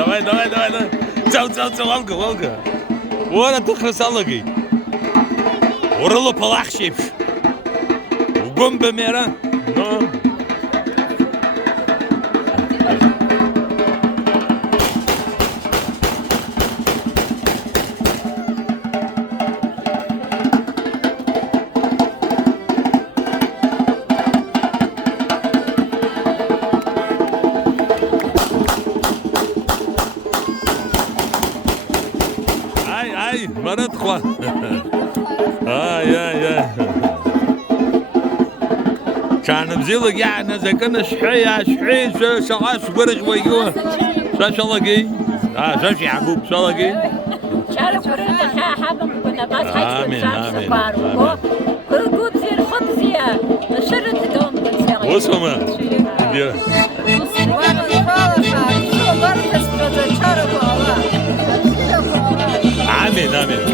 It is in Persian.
давай. Цау, алга. Уара тыхра салагеит. Урылыԥ алахь еиԥш. Угәымбами ара? Ai, marat quoi. Ai. كان بزيلك يعني زكنا شحي شغاش ورق ويجوا شالاقي شمشي يعقوب شالاقي شارك ورد حابب كنا ما آمين كوب زي الخبزية شرت دوم وسمع آمين